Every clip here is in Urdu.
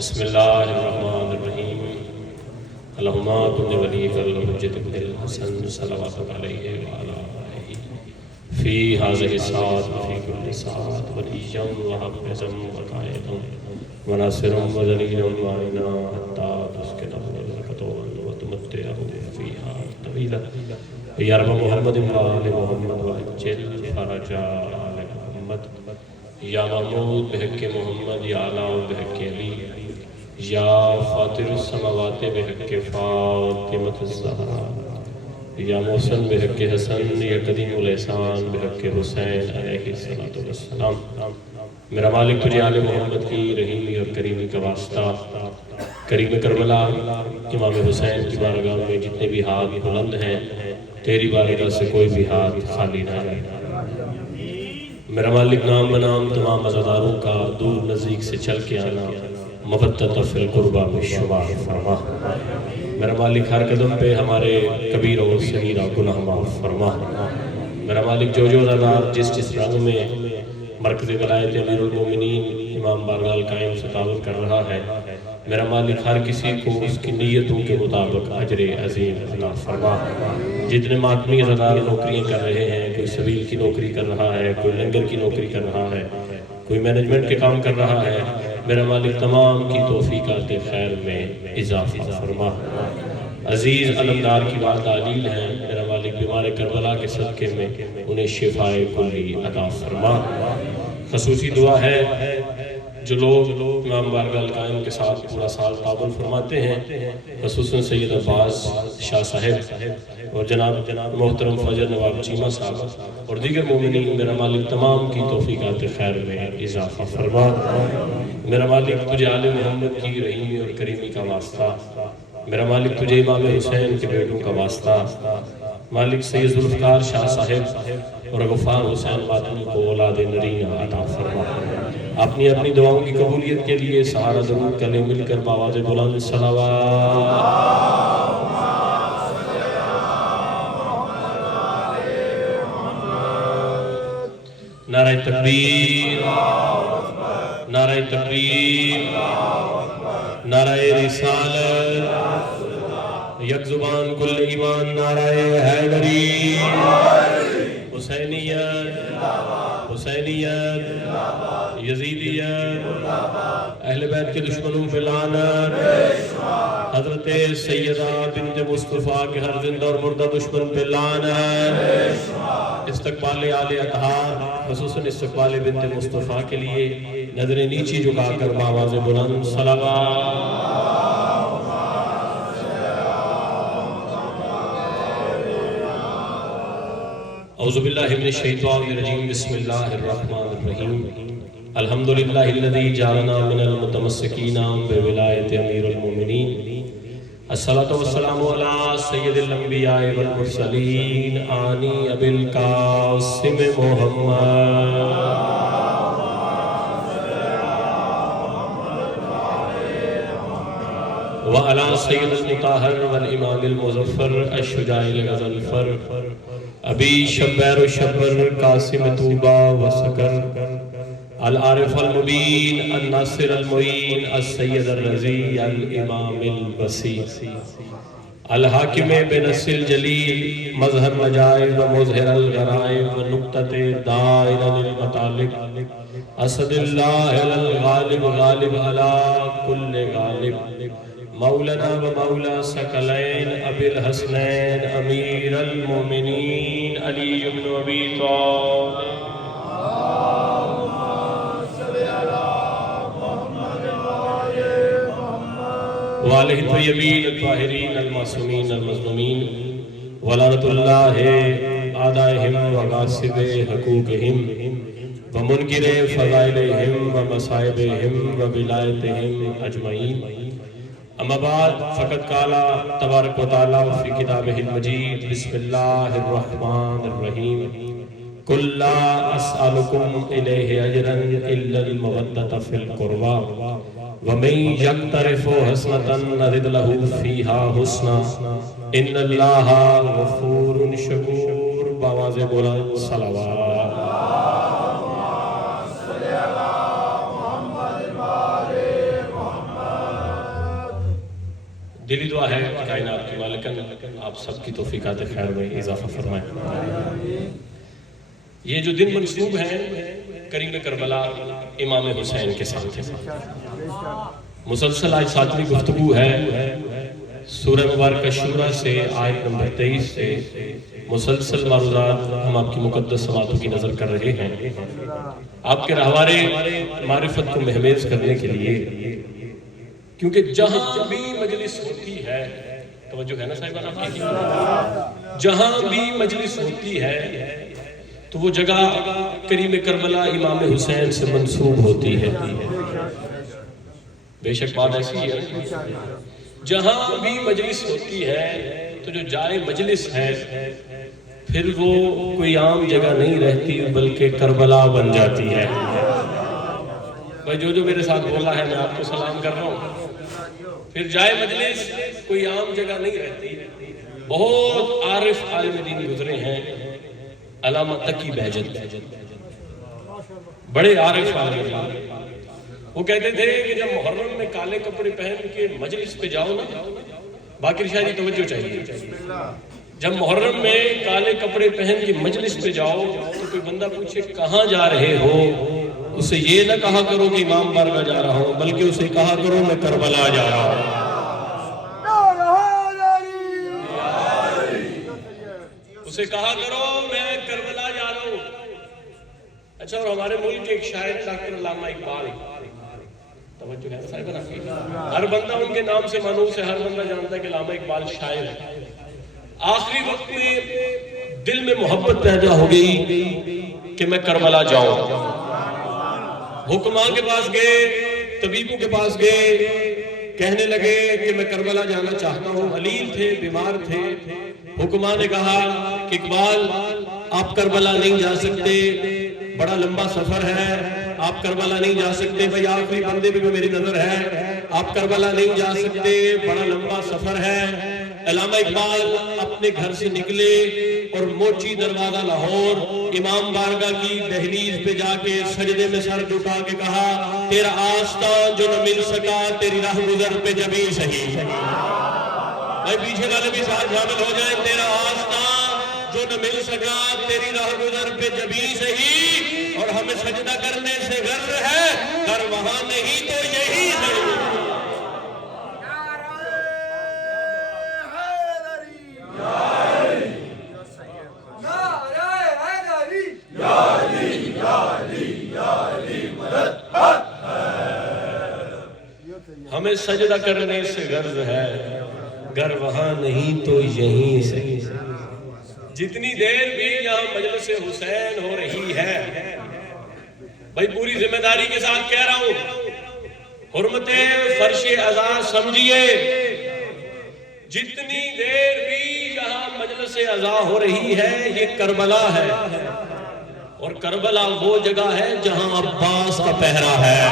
بسم اللہ الرحمن الرحیم اللہم کن ولیک الحجۃ ابن الحسن صلوات علیہ وعلی آلہ فی ہذہ الساعۃ وفی کل ساعۃ ولییا وحافظا وقائدا وناصرا وذلیلا معینا حتی تسکنہ الارض وتمتعہ فیہا طویلا یا رب محمد وآل محمد وعجل فرج آل محمد یا محمود بحق محمد یا علا بحق علی یا فاطر السماوات بحق فاطمۃ الزہرا یا محسن بحق حسن یا قدیم الاحسان بحق حسین علیہ السلام۔ میرا مالک تجھے آل محمد کی رحیمی اور کریمی کا واسطہ، کریم کربلا امام حسین کی بارگاہ میں جتنے بھی ہاتھ بلند ہیں تیری بارگاہ سے کوئی بھی ہاتھ خالی نہ رہے۔ میرا مالک نام بنام تمام عزاداروں کا دور نزدیک سے چل کے آنا مبتت فی القربہ میں شمار فرما۔ میرا مالک ہر قدم پہ ہمارے کبیر اور صغیرہ گناہ معاف فرما۔ میرا مالک جو جو عزادار جس جس رنگ میں مرکز ولایت امیر المومنین امام بارگاہ القائم سے تعاون کر رہا ہے، میرا مالک ہر کسی کو اس کی نیتوں کے مطابق اجر عظیم عطا فرما۔ جتنے ماتمی عزادار نوکریاں کر رہے ہیں، کوئی سبیل کی نوکری کر رہا ہے، کوئی لنگر کی نوکری کر رہا ہے، کوئی مینجمنٹ کے کام کر رہا ہے، میرا مالک تمام کی توفیقات خیر میں اضافہ فرما۔ عزیز علمدار کی والدہ علیل ہیں، میرا مالک بیمار کربلا کے صدقے میں انہیں شفاء کلی عطا فرما۔ خصوصی دعا ہے جو لوگ امام بارگاہ القائم کے ساتھ پورا سال تعاون فرماتے ہیں، خصوصاً سید عباس شاہ صاحب اور جناب محترم فجر نواب چیمہ صاحب اور دیگر مومنین، میرا مالک تمام کی توفیقات خیر میں اضافہ فرما۔ میرا مالک تجھے آل محمد کی رحیمی اور کریمی کا واسطہ، میرا مالک تجھے امام حسین کے بیٹوں کا واسطہ، مالک سید ذوالفقار شاہ صاحب اور غفار حسین باطنی کو اولاد نرینہ عطا فرما۔ اپنی اپنی دعاؤں کی قبولیت کے لیے سہارا درود کرنے مل کر بآواز بلند صلوات۔ نعرہ تکبیر، نعرہ تکبیر، نعرہ رسالت، یک زبان کل ایمان، نعرہ حیدری، حسینیت، حسینیت، یزیدیت، اہل بیت کے دشمنوں پہ لعنت، حضرت سیدہ بنت مصطفیٰ کے ہر زندہ اور مردہ دشمن پہ لعنت۔ استقبال آل اطہار، خصوصاً استقبال بنت مصطفیٰ کے لیے نظریں نیچی جھکا کر بآواز بلند صلوات۔ اعوذ باللہ من الشیطان الرجیم، بسم اللہ الرحمن الرحیم۔ الحمدللہ الذی جعلنا من المتمسکین بولایت امیر المومنین، الصلاۃ والسلام علی سید الانبیاء والمرسلین، آنی ابی القاسم محمد وعلی سید المطہر والامام المظفر الشجاع الغضنفر ابی شبیر و شبر قاسم طوبہ و سکر العارف المبین الناصر المعین السید الرضی الامام البصیر الحاکم بنص الجلیل مظہر مجائب و مظہر الغرائب و نقطۃ دائر للمطالب اسد اللہ الغالب غالب علی کل غالب مولانا و مولا ثقلین ابی الحسنین امیر المومنین علی بن ابی طالب وآلہ الطیبین الطاہرین المعصومین المظلومین ولعنۃ اللہ اعدائہم و غاصب حقوقہم و منکر فضائلہم و مصائبہم و ولایتہم اجمعین۔ اما بعد فقد قال تبارک و تعالی فی کتابہ المجید، بسم اللہ الرحمن الرحیم، قل لا اسألکم الیہ اجرا الا المودۃ فی القربى ومن یقترف حسنۃ نزد لہ فیہا حسنا ان اللہ غفور شکور۔ بآواز بلند صلوات۔ دلی دعا ہے کہ کائنات کی مالکن آپ سب کی توفیقات خیر میں اضافہ فرمائیں۔ یہ جو دن منسوب ہیں کریم کربلا امام حسین کے ساتھ ہے۔ مسلسل آج 7ویں گفتگو ہے سورہ مبارکہ شورى سے آیت نمبر 23 سے مسلسل معروضات ہم آپ کی مقدس سماعتوں کی نظر کر رہے ہیں، آپ کے رہوارے معرفت کو مہمیز کرنے کے لیے، کیونکہ جہاں بھی مجلس ہوتی ہے، توجہ ہے نا صاحبان آپ کی، جہاں بھی مجلس ہوتی ہے تو وہ جگہ کریم کربلا امام حسین سے منسوب ہوتی ہے۔ بے شک بات ایسی ہے، جہاں بھی مجلس ہوتی ہے تو جو جائے مجلس ہے پھر وہ کوئی عام جگہ نہیں رہتی بلکہ کربلا بن جاتی ہے۔ بھائی جو میرے ساتھ بولا ہے میں آپ کو سلام کر رہا ہوں۔ پھر جائے مجلس کوئی عام جگہ نہیں رہتی۔ بہت عارف عالم دین گزرے ہیں، علامہ تقی بہجت بڑے عارف عالم دین، وہ کہتے تھے کہ جب محرم میں کالے کپڑے پہن کے مجلس پہ جاؤ نا، باقی شاہ جی توجہ چاہیے، جب محرم میں کالے کپڑے پہن کے مجلس پہ جاؤ تو کوئی بندہ پوچھے کہاں جا رہے ہو، اسے یہ نہ کہا کرو کہ امام بارگاہ جا رہا ہوں، بلکہ اسے کہا کرو میں کربلا جا رہا ہوں۔ اسے کہا کرو میں کربلا جا رہا ہوں۔ اچھا، اور ہمارے ملک کے ایک شاعر ڈاکٹر علامہ اقبال، توجہ ہے صاحب، ہر بندہ ان کے نام سے مانوس ہے، ہر بندہ جانتا ہے کہ علامہ اقبال شاعر ہے۔ آخری وقت میں دل میں محبت پیدا ہو گئی کہ میں کربلا جاؤں۔ حکماں کے پاس گئے، طبیبوں کے پاس گئے، کہنے لگے کہ میں کربلا جانا چاہتا ہوں۔ علیل تھے، بیمار تھے۔ حکماں نے کہا کہ اقبال آپ کربلا نہیں جا سکتے، بڑا لمبا سفر ہے، آپ کربلا نہیں جا سکتے۔ بھئی آخری بندے پہ بھی میری نظر ہے، آپ کربلا نہیں جا سکتے، بڑا لمبا سفر ہے۔ علامہ اقبال اپنے گھر سے نکلے اور موچی دروازہ لاہور امام بارگاہ کی دہلیز پہ جا کے سجدے میں سر جھکا کے کہا تیرا آستان جو نہ مل سکا تیری راہ گزر پہ جبھی سہی۔ بھائی پیچھے والے بھی ساتھ شامل ہو جائیں، تیرا آستان جو نہ مل سکا تیری راہ گزر پہ جبھی سہی، اور ہمیں سجدہ کرنے سے غرض ہے گھر وہاں نہیں تو یہی ہے۔ ہمیں سجدہ کرنے سے غرض ہے گر وہاں نہیں تو یہیں سے۔ جتنی دیر بھی یہاں مجلس حسین ہو رہی ہے، بھائی پوری ذمہ داری کے ساتھ کہہ رہا ہوں، حرمت فرش عزا سمجھیے، جتنی دیر بھی یہاں مجلس عزا ہو رہی ہے یہ کربلا ہے، اور کربلا وہ جگہ ہے جہاں عباس کا پہرا ہے۔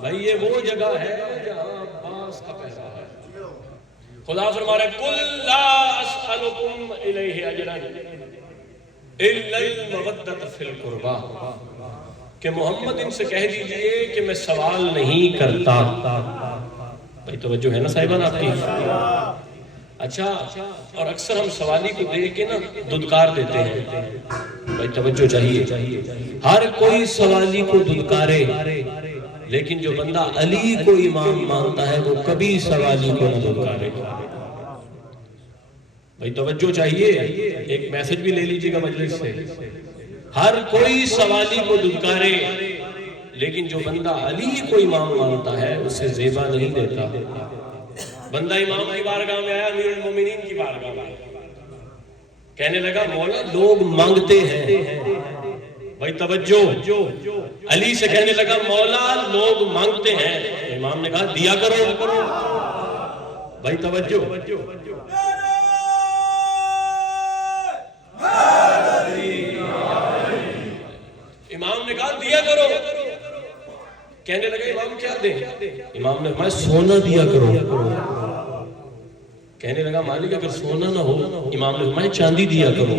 بھائی یہ وہ جگہ ہے جہاں عباس کا پہرا ہے۔ خدا فرما رہا ہے قُلْ لَا أَسْأَلُكُمْ إِلَيْهِ أَجْرًا إِلَّا الْمَوَدَّةَ فِي الْقُرْبَى، کہ محمد ان سے کہہ دیجئے کہ میں سوال نہیں کرتا۔ بھائی توجہ ہے نا صاحبان آپ کی؟ اچھا، اور اکثر ہم سوالی کو دیکھ کے نا ددکار دیتے ہیں۔ بھائی توجہ چاہیے، ہر کوئی سوالی کو ددکارے، لیکن جو بندہ علی کو امام مانتا ہے وہ کبھی سوالی کو نہ ددکارے۔ بھائی توجہ چاہیے، ایک میسج بھی لے لیجئے گا مجلس سے، ہر کوئی سوالی کو ددکارے، لیکن جو بندہ علی کو امام مانتا ہے اسے زیبا نہیں دیتا۔ بندہ امام کی بارگاہ میں آیا، امیر المومنین کی بارگاہ میں، کہنے لگا مولا لوگ مانگتے ہیں۔ بھائی توجہ، علی سے کہنے لگا مولا لوگ مانگتے ہیں، امام نے کہا دیا کرو۔ بھائی توجہ، امام نے کہا دیا کرو، کہنے لگا امام کیا دیں؟ امام نے فرمایا سونا دیا کرو۔ کہنے لگا مالک اگر سونا نہ ہو، امام نے فرمایا چاندی دیا کرو۔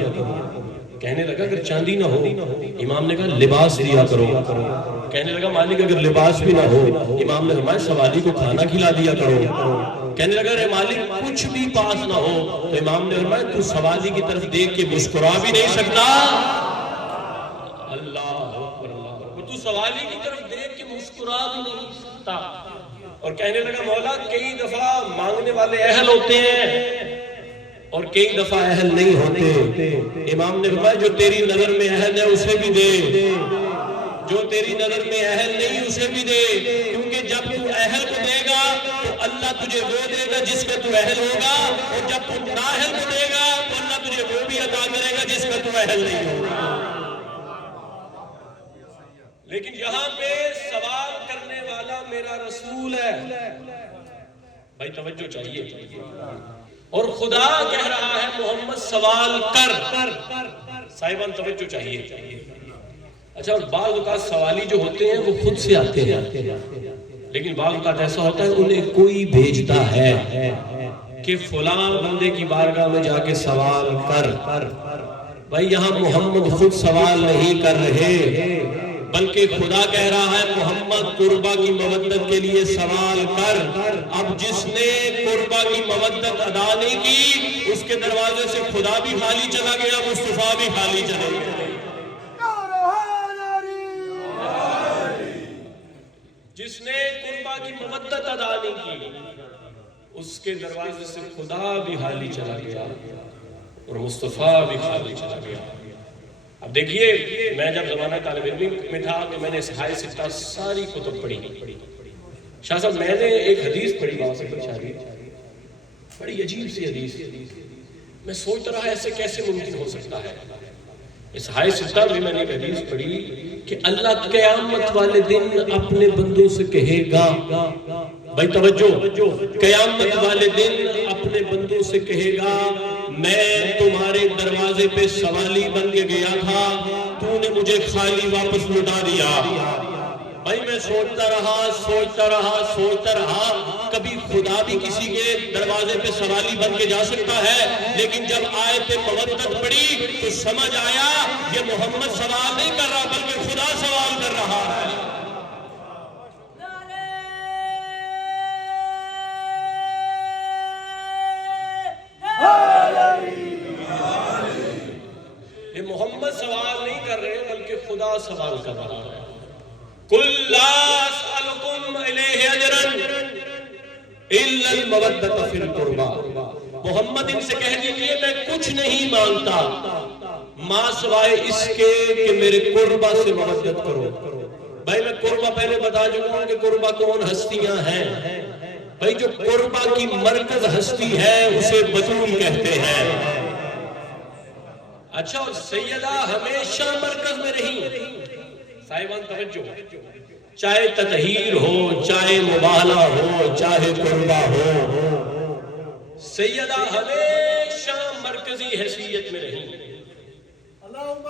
کہنے لگا اگر چاندی نہ ہو، امام نے کہا لباس دیا کرو. کہنے لگا مالک اگر لباس بھی نہ ہو، امام نے فرمایا سوالی کو کھانا کھلا دیا کرو. کہنے لگا اگر مالک کچھ بھی پاس نہ ہو، تو امام نے فرمایا تو سوالی کی طرف دیکھ کے مسکرا بھی نہیں سکتا. اللہ اکبر اللہ اکبر. تو سوالی کی طرف دیکھ کے مسکرا بھی نہیں سکتا. اور کہنے لگا مولا کئی دفعہ مانگنے والے اہل ہوتے ہیں اور کئی دفعہ اہل نہیں ہوتے. امام نے فرمایا جو تیری نظر میں اہل ہے اسے بھی دے، جو تیری نظر میں اہل نہیں اسے بھی دے. کیونکہ جب تو اہل کو دے گا تو اللہ تجھے وہ دے گا جس کا تو اہل ہوگا، اور جب تو نااہل کو دے گا تو اللہ تجھے وہ بھی عطا کرے گا جس کا تو اہل نہیں ہوگا. لیکن یہاں پہ سوال کرنے والا میرا رسول ہے. بھائی توجہ چاہیے. اور خدا کہہ رہا ہے محمد سوال کر. صاحبان توجہ چاہیے. اچھا اور بعض اوقات سوالی جو ہوتے ہیں وہ خود سے آتے ہیں، لیکن بعض اوقات ایسا ہوتا ہے انہیں کوئی بھیجتا ہے کہ فلاں بندے کی بارگاہ میں جا کے سوال کر. بھائی یہاں محمد خود سوال نہیں کر رہے، بلکہ خدا کہہ رہا ہے محمد قربا کی مودت کے لیے سوال کر. اب جس نے قربا کی مودت ادا نہیں کی اس کے دروازے سے خدا بھی خالی چلا گیا، مصطفیٰ بھی خالی چلا گیا. جس نے قربا کی مودت ادا نہیں کی اس کے دروازے سے خدا بھی خالی چلا گیا اور مصطفیٰ بھی خالی چلا گیا. اب دیکھیے میں جب زمانہ طالب علم میں تھا تو میں نے صحائف ستہ ساری کتب پڑھی. شاہ صاحب میں نے ایک حدیث پڑھی وہاں سے پڑھی، بڑی عجیب سی حدیث. میں سوچتا رہا ایسے کیسے ممکن ہو سکتا ہے. صحائف ستہ میں نے ایک حدیث پڑھی کہ اللہ قیامت والے دن اپنے بندوں سے کہے گا. بھائی توجہ، قیامت والے دن اپنے بندوں سے کہے گا میں تمہارے دروازے پہ سوالی بن کے گیا تھا، تو نے مجھے خالی واپس لوٹا دیا. بھائی میں سوچتا رہا کبھی خدا بھی کسی کے دروازے پہ سوالی بن کے جا سکتا ہے. لیکن جب آیت مودت پڑھی تو سمجھ آیا یہ محمد سوال نہیں کر رہا بلکہ خدا سوال کر رہا ہے. یہ محمد سوال نہیں کر رہے بلکہ خدا سوال کر رہا ہے. قُلْ لَا أَسْأَلُكُمْ عَلَيْهِ أَجْرًا إِلَّا الْمَوَدَّةَ فِي الْقُرْبَى. محمد ان سے کہہ دیجئے میں کچھ نہیں مانگتا ماں سوائے اس کے کہ میرے قربہ سے مودت کرو. بھائی میں قربہ پہلے بتا چکا ہوں کہ قربہ کون ہستیاں ہیں. بھائی جو قربہ کی مرکز ہستی ہے اسے بطول کہتے ہیں. اچھا اور سیدہ ہمیشہ مرکز میں رہی. صاحبان توجہ، چاہے تطہیر ہو، چاہے مبالہ ہو، چاہے قربہ ہو، سیدہ ہمیشہ مرکزی حیثیت میں رہی. اللہم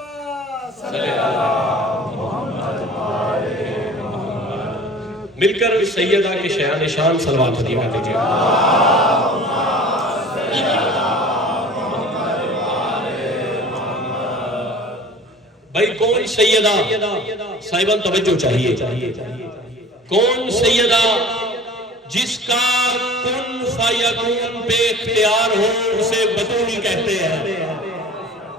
صلی اللہ محمد. مل کر سیدہ کے شایان شان صلوات ہدیہ کر دیجیے. بھائی کون سیدہ؟ صاحبان توجہ چاہیے. کون سیدہ جس کا کن فیکون پہ اختیار ہو اسے بطول کہتے ہیں.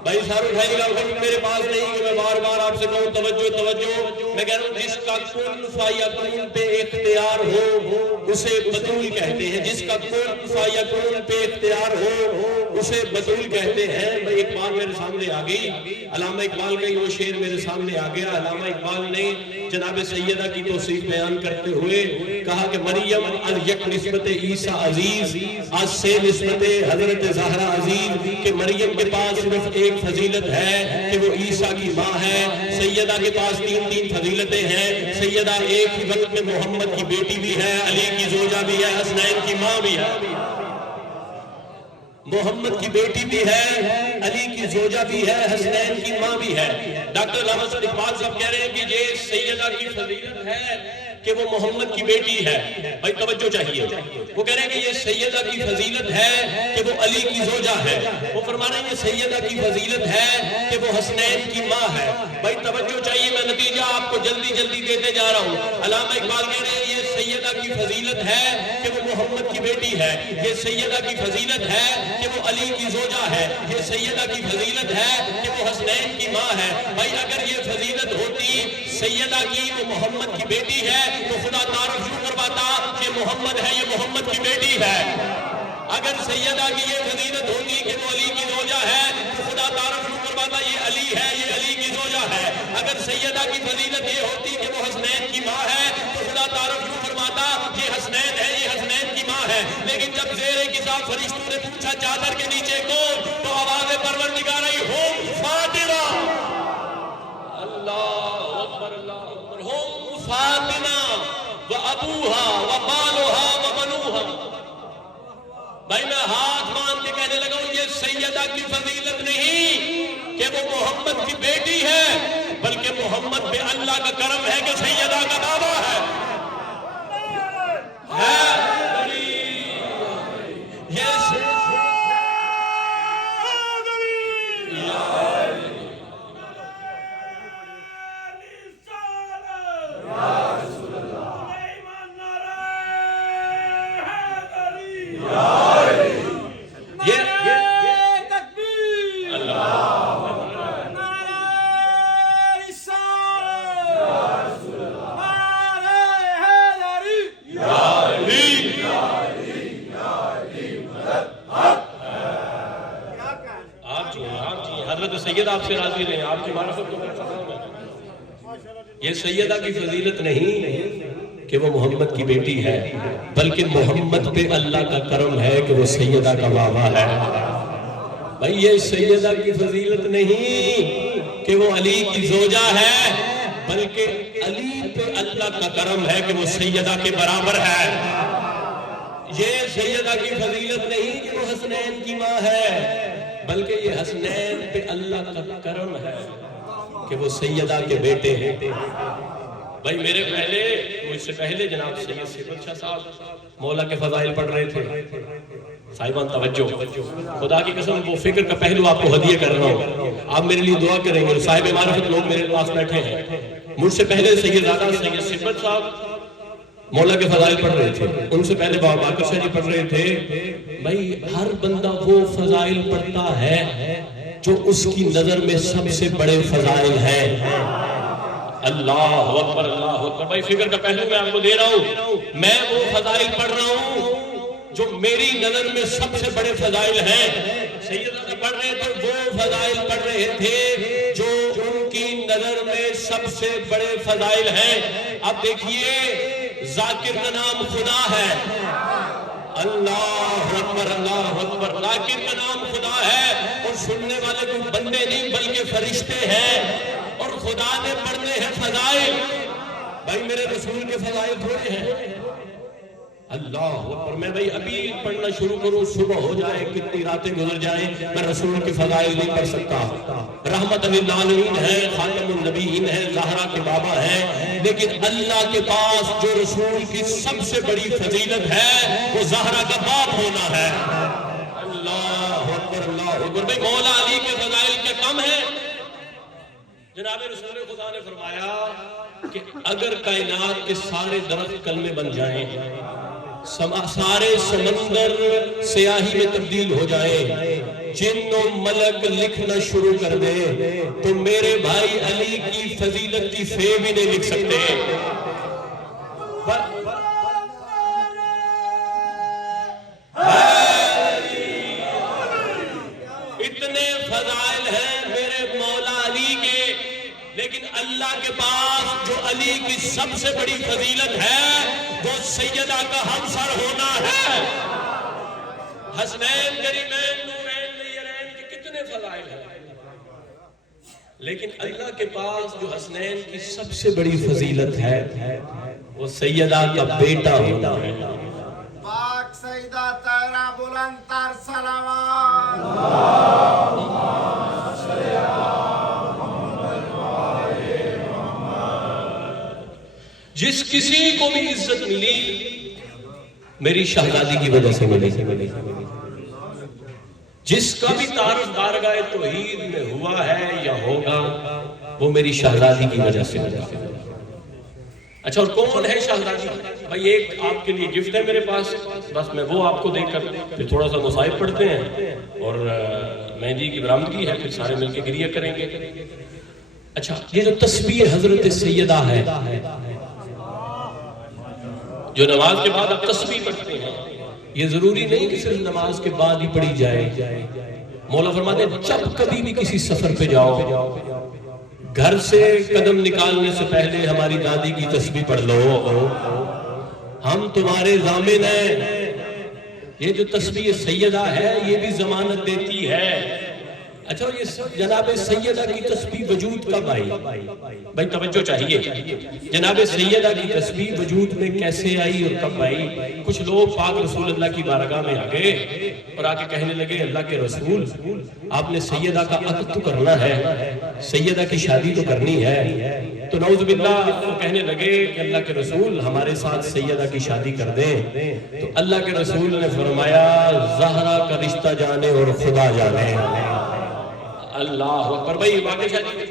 بھائی سارے اٹھائیے گا، میرے پاس نہیں کہ میں بار بار آپ سے کہوں توجہ. میں کہہ رہا ہوں جس کا کن فیکون پہ اختیار ہو اسے بطول کہتے ہیں. جس کا کن فیکون پہ اختیار ہو اسے بطول کہتے ہیں. بھئی ایک بات میرے سامنے آ گئی، علامہ اقبال کا وہ شعر میرے سامنے آ گیا. علامہ اقبال نے جناب سیدہ کی توصیف بیان کرتے ہوئے کہا کہ مریم از یک نسبت عیسیٰ عزیز، از سے نسبت حضرت زہرا عزیز، کہ مریم کے پاس صرف ایک فضیلت ہے کہ وہ عیسیٰ کی ماں ہے. سیدہ کے پاس تین فضیلتیں ہیں. سیدہ ایک ہی وقت میں محمد کی بیٹی بھی ہے، علی کی زوجہ بھی ہے، حسنین کی ماں بھی ہے. محمد کی بیٹی بھی ہے، علی کی زوجہ بھی ہے، حسنین کی ماں بھی ہے. ڈاکٹر علامہ اقبال صاحب کہہ رہے ہیں کہ یہ سیدہ کی فضیلت ہے کہ وہ محمد کی بیٹی ہے. بھائی توجہ چاہیے. وہ کہہ رہے ہیں کہ یہ سیدہ کی فضیلت ہے کہ وہ علی کی زوجہ ہے. وہ فرما رہے ہیں یہ سیدہ کی فضیلت ہے کہ وہ حسنین کی ماں ہے. بھائی توجہ چاہیے, میں نتیجہ آپ کو جلدی جلدی دیتے جا رہا ہوں. علامہ اقبال کہہ رہے ہیں یہ سیدہ کی فضیلت ہے کہ وہ محمد کی بیٹی ہے. یہ سیدہ کی فضیلت ہے کہ وہ علی کی زوجہ ہے. یہ سیدہ کی فضیلت ہے کہ وہ حسنین کی ماں ہے. بھائی اگر یہ فضیلت ہوتی سیدہ کی, وہ محمد کی بیٹی ہے, تو خدا تعارف یوں کرواتا کہ محمد ہے, یہ محمد کی بیٹی ہے. اگر سیدہ کی یہ فضیلت ہوتی کہ وہ علی کی زوجہ ہے, تو خدا تعارف یوں کرواتا یہ علی ہے, یہ علی کی زوجہ ہے. اگر سیدہ کی فضیلت یہ ہوتی کہ وہ حسنین کی ماں ہے, تو خدا تعارف یوں فرماتا یہ حسنین ہے, یہ حسنین کی ماں ہے. لیکن جب زیر کتاب فرشتوں نے پوچھا چادر کے نیچے کون, تو آواز پروردگار آئی ہم فاطمہ. اللہ اکبر, اللہ اکبر. ہم فاطمہ و ابوہا و بالوہا و بنوہا. بھائی میں ہاتھ مان کے کہنے لگا ہوں, یہ سیدہ کی فضیلت نہیں کہ وہ محمد کی بیٹی ہے, بلکہ محمد پہ اللہ کا کرم ہے کہ سیدہ کا دعویٰ ہے. آپ سے راضی رہے, آپ کی معرفت کو. یہ سیدہ کی فضیلت نہیں کہ وہ محمد کی بیٹی ہے, بلکہ محمد پہ اللہ کا کرم ہے کہ وہ سیدہ کا بابا ہے. بھائی یہ سیدہ کی فضیلت نہیں کہ وہ علی کی زوجہ ہے, بلکہ علی پہ اللہ کا کرم ہے کہ وہ سیدہ کے برابر ہے. یہ سیدہ کی فضیلت نہیں کہ وہ حسنین کی ماں ہے, بلکہ یہ حسنین پہ اللہ کا کرم ہے کہ وہ سیدہ کے بیٹے ہیں. بھائی میرے پہلے, مجھ سے پہلے جناب سید صفت شاہ صاحب مولا کے فضائل پڑھ رہے تھے. صاحبان توجہ, خدا کی قسم وہ فکر کا پہلو آپ کو ہدیہ کر رہا ہوں, آپ میرے لیے دعا کریں گے. صاحب معرفت لوگ میرے پاس بیٹھے ہیں, مجھ سے پہلے سیدزادہ سید صفت صاحب مولا کے فضائل پڑھ رہے تھے, ان سے پہلے بابا باقر شاہ جی پڑھ رہے تھے. بھائی ہر بندہ وہ فضائل پڑھتا ہے جو اس کی نظر میں سب سے بڑے فضائل ہیں. اللہ اکبر, اللہ اکبر. بھائی فکر کا پہلو میں آپ کو دے رہا ہوں, میں وہ فضائل پڑھ رہا ہوں جو میری نظر میں سب سے بڑے فضائل ہیں. سیدنا پڑھ رہے تھے, وہ فضائل پڑھ رہے تھے جو ان کی نظر میں سب سے بڑے فضائل ہیں. اب دیکھیے, ذاکر کا نام خدا ہے. اللہ اکبر, اللہ اکبر. ذاکر کا نام خدا ہے, اور سننے والے کوئی بندے نہیں بلکہ فرشتے ہیں, اور خدا نے پڑھنے ہیں فضائل. بھائی میرے رسول کے فضائل تھوڑے ہیں. اللہ اکبر. میں بھائی ابھی پڑھنا شروع کروں, صبح ہو جائے, کتنی راتیں گزر جائیں, میں رسول کے فضائل نہیں پڑھ سکتا. رحمت للعالمین ہے, خاتم النبیین ہے, زہرا کے بابا ہیں, لیکن اللہ کے پاس جو رسول کی سب سے بڑی فضیلت ہے وہ زہرا کا باپ ہونا ہے. اللہ اکبر, اللہ اکبر. بھئی مولا علی کے فضائل کیا کم ہیں؟ جناب رسول خدا نے فرمایا کہ اگر کائنات کے سارے درخت کلمے بن جائیں, سارے سمندر سیاہی میں تبدیل ہو جائیں, جن و ملک لکھنا شروع کر دے, تو میرے بھائی علی کی فضیلت کی فے بھی نہیں لکھ سکتے. اتنے فضائل ہیں میرے مولا علی کے, لیکن اللہ کے پاس جو علی کی سب سے بڑی فضیلت ہے وہ سیدہ کا ہمسر ہونا ہے. حسنین, کریمین, نورین, نیرین کے کتنے فضائل ہیں, لیکن اللہ کے پاس جو حسنین کی سب سے بڑی فضیلت ہے وہ سیدہ کا بیٹا ہونا ہے. پاک سیدہ تیرا بلند تر سلامات. جس کسی کو بھی عزت ملی میری شہزادی کی وجہ سے ملی، جس کا بھی تعارف بارگاہ توحید میں ہوا ہے یا ہوگا وہ میری شہزادی کی وجہ سے ہوگا۔ اچھا، اور کون ہے شہزادی؟ بھائی ایک آپ کے لیے گفٹ ہے میرے پاس، بس میں وہ آپ کو دے کر پھر تھوڑا سا مصائب پڑھتے ہیں اور مہندی کی برآمدگی ہے، پھر سارے مل کے گریہ کریں گے۔ اچھا، یہ جو تسبیح حضرت سیدہ ہے، جو نماز کے بعد آپ تسبیح پڑھتے ہیں، یہ ضروری نہیں کہ صرف نماز کے بعد ہی پڑھی جائے۔ مولا فرماتے ہیں جب کبھی بھی کسی سفر پہ جاؤ، گھر سے قدم نکالنے سے پہلے ہماری دادی کی تسبیح پڑھ لو، ہم تمہارے ضامن ہیں۔ یہ جو تسبیح سیدہ ہے یہ بھی ضمانت دیتی ہے۔ اچھا، یہ جناب سیدہ کی تسبیح وجود کب آئی؟ بھائی توجہ چاہیے، جناب سیدہ کی تسبیح وجود میں کیسے آئی اور کب آئی؟ کچھ لوگ پاک رسول اللہ کی بارگاہ میں آگئے اور آ کے کہنے لگے اللہ کے رسول آپ نے سیدہ کا عقد تو کرنا ہے، سیدہ کی شادی تو کرنی ہے۔ تو نعوذ باللہ وہ کہنے لگے کہ اللہ کے رسول ہمارے ساتھ سیدہ کی شادی کر دیں۔ تو اللہ کے رسول نے فرمایا زہرا کا رشتہ جانے اور خدا جانے۔ اللہ اکبر۔ بھائی واقعی شادی میں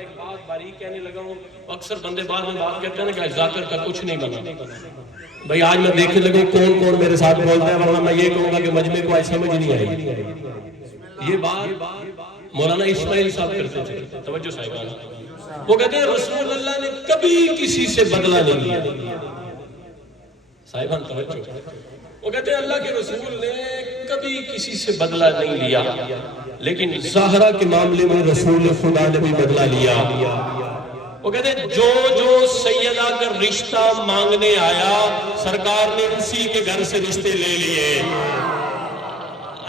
ایک بات باریک کہنے لگا ہوں، اکثر بندے بعد میں بات کہتے ہیں نا کہ ذاکر کا کچھ نہیں بنا۔ بھائی آج میں دیکھنے لگا کون کون میرے ساتھ بولتا ہے، ورنہ میں یہ کہوں گا کہ مجمع کو آج سمجھ نہیں آئی۔ یہ بات مولانا اسماعیل صاحب کرتے تھے، توجہ صاحبان، وہ کہتے ہیں رسول اللہ نے کبھی کسی سے بدلہ نہیں لیا۔ صاحبان توجہ، وہ کہتے ہیں اللہ کے رسول نے کبھی کسی سے بدلہ نہیں لیا، لیکن زہرا کے معاملے میں رسول خدا نے بھی بدلہ لیا۔ وہ کہتے ہیں جو جو سیدہ کا رشتہ مانگنے آیا سرکار نے اسی کے گھر سے رشتے لے لیے۔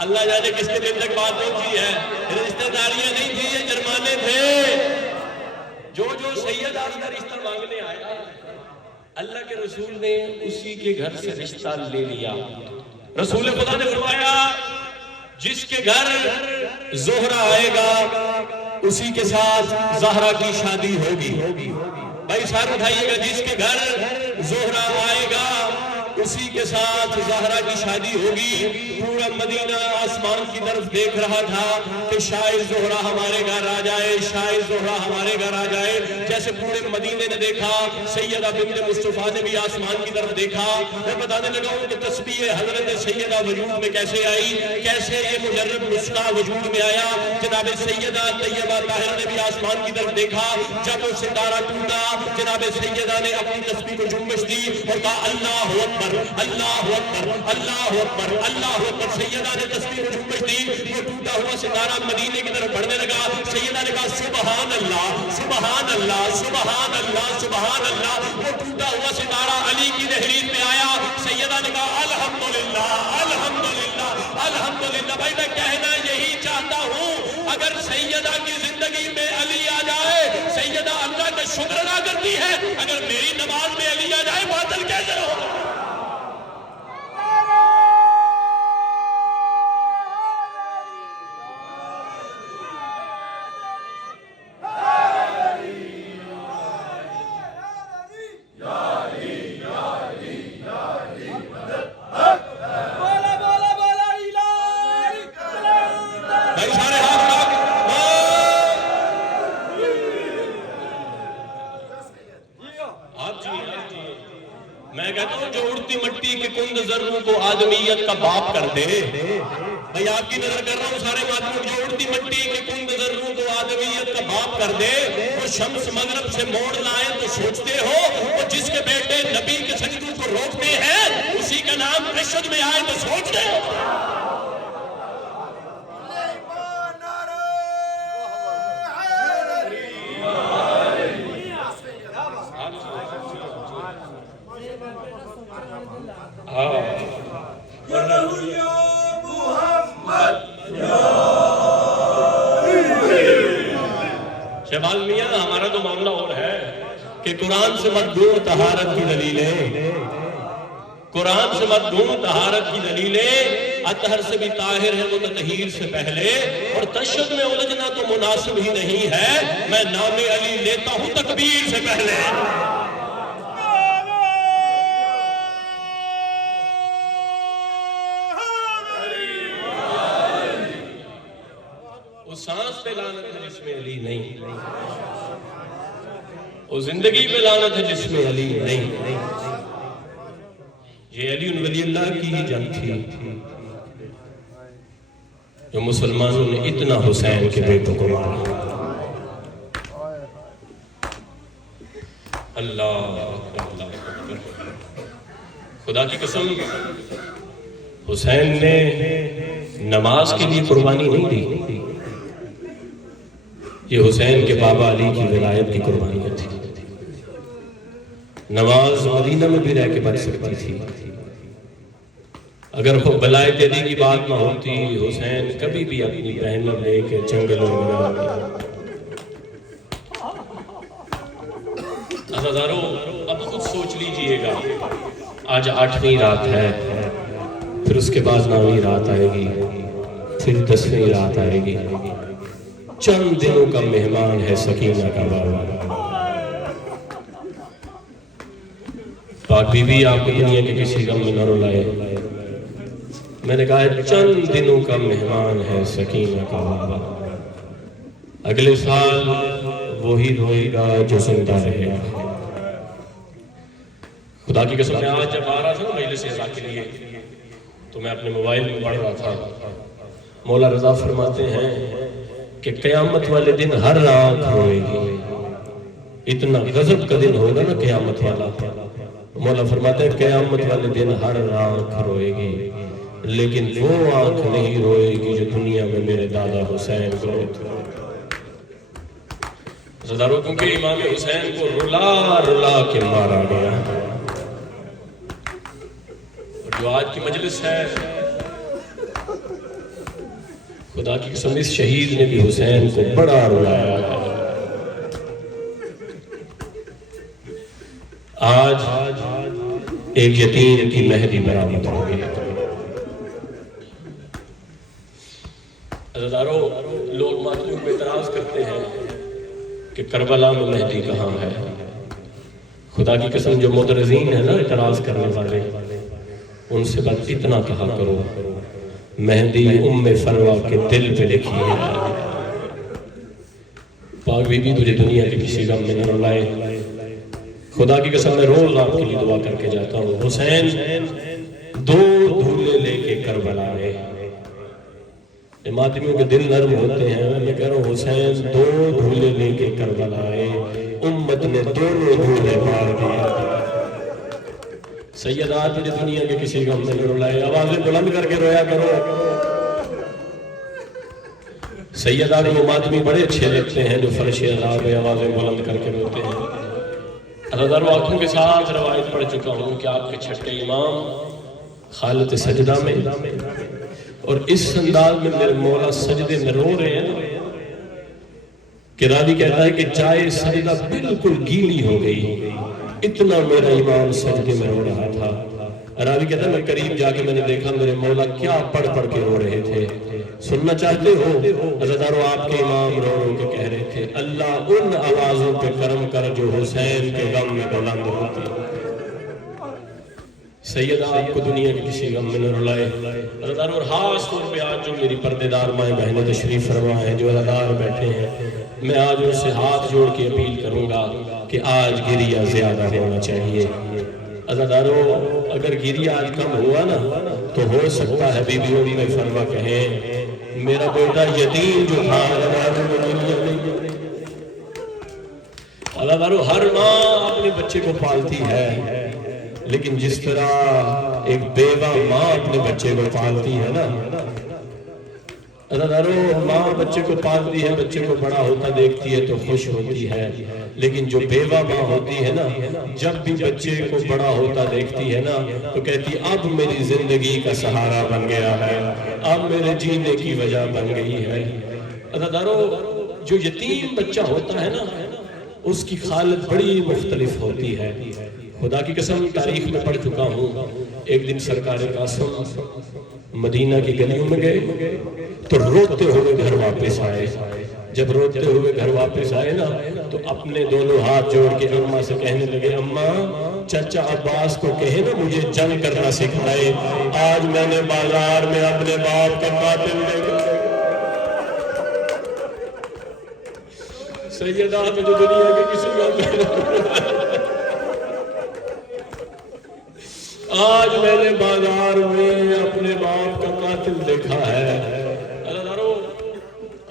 اللہ جانے کس کے دل تک بات پہنچی ہے، رشتہ داریاں نہیں تھی، یہ جرمانے تھے۔ جو جو سیدہ کا رشتہ مانگنے آیا اللہ کے رسول نے اسی کے گھر سے رشتہ لے لیا۔ رسول خدا نے فرمایا جس کے گھر زہرا آئے گا اسی کے ساتھ زہرا کی شادی ہوگی۔ بھائی سار اٹھائیے گا، جس کے گھر زہرا آئے گا اسی کے ساتھ زہرا کی شادی ہوگی۔ پورا مدینہ آسمان کی طرف دیکھ رہا تھا کہ شاید زہرا ہمارے گھر آ جائے، شاید زہرا ہمارے گھر آ جائے۔ جیسے پورے مدینے نے دیکھا، سیدہ بنت مصطفیٰ نے بھی آسمان کی طرف دیکھا۔ میں بتانے لگا ہوں کہ تسبیح حضرت سیدہ وجود میں کیسے آئی، کیسے یہ مجرب نسخہ وجود میں آیا۔ جناب سیدہ طیبہ طاہرہ نے بھی آسمان کی طرف دیکھا، جب ستارہ ٹوٹا جناب سیدہ نے اپنی تسبیح کو جنبش دی اور کہا اللہ اکبر، اللہ اکبر، اللہ اکبر، اللہ اکبر۔ سیدہ نے تسبیح کو جنبش دی، وہ ٹوٹا ہوا ستارہ مدینے کی طرف بڑھنے لگا۔ سیدہ نے کہا سبحان اللہ، سبحان اللہ، سبحان اللہ، سبحان اللہ۔ وہ ٹوٹا ہوا ستارہ علی کی دہلیز میں آیا۔ سیدہ نے کہا الحمدللہ، الحمدللہ، الحمدللہ۔ بھائی میں کہنا یہی چاہتا ہوں، اگر سیدہ کی زندگی میں علی آ جائے سیدہ اللہ کا شکر ادا کرتی ہے، اگر میری نماز میں علی آ جائے باطل کیسے ہوگا؟ میں کہتا ہوں جو اڑتی مٹی کے کند ذروں کو آدمیت کا باپ کر دے۔ بھئی آپ کی نظر کر رہا ہوں سارے ماتموں، جو اڑتی مٹی کے کند ذروں کو آدمیت کا باپ کر دے، وہ شمس مغرب سے موڑ لائیں تو سوچتے ہو، وہ جس کے بیٹے نبی کے سجدوں کو روکتے ہیں اسی کا نام رشد میں آئے تو سوچتے ہو۔ شہباز میاں ہمارا تو معاملہ اور ہے کہ قرآن سے مت ڈھونڈ طہارت کی دلیلیں، قرآن سے مت ڈھونڈ طہارت کی دلیلیں، اطہر سے بھی طاہر ہے وہ تطہیر سے پہلے، اور تشدد میں الجھنا تو مناسب ہی نہیں ہے، میں نام علی لیتا ہوں تکبیر سے پہلے۔ پہ لعنت ہے جس میں علی نہیں، اور زندگی پہ لعنت ہے جس میں علی نہیں۔ یہ علی ولی اللہ کی ہی جنگ تھی جو مسلمانوں نے اتنا حسین کے بیٹوں کو مارا۔ اللہ اکبر، خدا کی قسم، حسین نے نماز کے لیے قربانی نہیں دی، یہ حسین کے بابا علی کی ولایت کی قربانی تھی۔ نماز مدینہ میں بھی رہ کے پڑھ سکتی تھی، اگر وہ ولایت علی کی بات نہ ہوتی حسین کبھی بھی اپنی بہن لے کے جنگلوں میں نہ آتی۔ عزیزارو، اب خود سوچ لیجئے گا، آج 8ویں رات ہے، پھر اس کے بعد 9ویں رات آئے گی، پھر 10ویں رات آئے گی، چند دنوں کا مہمان ہے سکینہ کا بابا۔ پاک بی بی آپ کو دنیا کے کسی غم میں نہ رلائے، میں نے کہا چند دنوں کا مہمان ہے سکینہ کا بابا، اگلے سال وہی روئے گا جو زندہ رہے گا۔ خدا کی قسم، میں آج جب آ رہا تھا نا مجلس عزا کے لیے تو میں اپنے موبائل میں پڑھ رہا تھا، مولا رضا فرماتے ہیں کہ قیامت والے دن ہر آنکھ روئے گی، اتنا غضب کا دن ہوگا نا قیامت والا۔ مولا فرماتے ہیں قیامت والے دن ہر آنکھ روئے گی، لیکن وہ آنکھ نہیں روئے گی جو دنیا میں میرے دادا حسین کو روتے۔ زداروں، کیونکہ امام حسین کو رلا رلا کے مارا گیا، اور جو آج کی مجلس ہے، خدا کی قسم اس شہید نے بھی حسین کو بڑا رلایا ہے۔ آج ایک یتیم کی مہدی برآمد ہو گئی۔ عزیزارو، لوگ ماتمیوں پہ اعتراض کرتے ہیں کہ کربلا میں مہدی کہاں ہے۔ خدا کی قسم، جو مدرزین ہیں نا اعتراض کرنے والے، ان سے بس اتنا کہا کرو مہدی ام فروا کے دل پہ لکھی ہے۔ پاک بی بی تجھے دنیا کے کسی غم میں نہ رلائے۔ خدا کی قسم، میں روز آپ کے لیے دعا کر کے جاتا ہوں، حسین 2 دھولے لے کے کربلا آئے۔ ماتمیوں کے دل نرم ہوتے ہیں، میں کہہ رہا ہوں حسین 2 دھولے لے کے کربلا آئے، امت نے دونوں دھولے مار دیا۔ سیدہ تجھے دنیا کے کسی غم میں نہ رلائے، آوازیں بلند کر کے رویا کرو۔ سیدہ کو ماتمی بڑے اچھے لگتے ہیں جو فرش عذاب میں آوازیں بلند کر کے روتے ہیں۔ عزیزانو، آنکھوں کے ساتھ روایت پڑھ چکا ہوں کہ آپ کے چھٹے امام حالت سجدہ میں، اور اس انداز میں میرے مولا سجدے میں رو رہے ہیں کہ راوی کہتا ہے کہ جائے سجدہ بالکل گیلی ہو گئی، اتنا میرا امام سجدے میں رو رہا تھا۔ راوی کہتا ہے میں قریب جا کے میں نے دیکھا میرے مولا کیا پڑھ پڑھ کے رو رہے تھے۔ سننا چاہتے ہو عزیزانو، آپ کے امام رو رو کے کہہ رہے تھے اللہ ان آوازوں پہ کرم کر جو حسین کے غم میں بلند ہوتی۔ سیدہ آپ کو دنیا کے کسی غم میں نہ رلائے۔ عزیزانو، اور خاص طور پہ آج جو میری پردے دار مائیں بہنیں تشریف فرما ہیں، جو عزادار بیٹھے ہیں، میں آج ان سے ہاتھ جوڑ کے اپیل کروں گا کہ آج گریہ زیادہ ہونا چاہیے۔ عزادارو، اگر گریہ آج کم ہوا نا تو ہو سکتا ہے بی بی ام فرما کہیں میرا بیٹا یتیم جو تھا عزادارو، ہر ماں اپنے بچے کو پالتی ہے، لیکن جس طرح ایک بیوہ ماں اپنے بچے کو پالتی ہے نا، عزادارو ماں بچے کو پالتی ہے، بچے کو بڑا ہوتا دیکھتی ہے تو خوش ہوتی ہے، لیکن جو بیوہ ماں ہوتی ہے نا، جب بھی بچے کو بڑا ہوتا دیکھتی ہے نا تو کہتی اب میری زندگی کا سہارا بن گیا ہے، اب میرے جینے کی وجہ بن گئی ہے۔ عزادارو، جو یتیم بچہ ہوتا ہے نا اس کی حالت بڑی مختلف ہوتی ہے۔ خدا کی قسم، تاریخ میں پڑھ چکا ہوں، ایک دن سرکار قاسم مدینہ کی گلیوں میں گئے تو روتے ہوئے گھر واپس آئے۔ جب روتے ہوئے گھر واپس آئے نا تو اپنے دونوں ہاتھ جوڑ کے اماں سے کہنے لگے اماں چچا عباس کو کہے نا مجھے جنگ کرنا سکھائے، آج میں نے بازار میں اپنے باپ کا قاتل دیکھا۔ سیدہ مجھے دنیا کے کسی کا آج میں نے بازار میں اپنے باپ کا قاتل دیکھا ہے.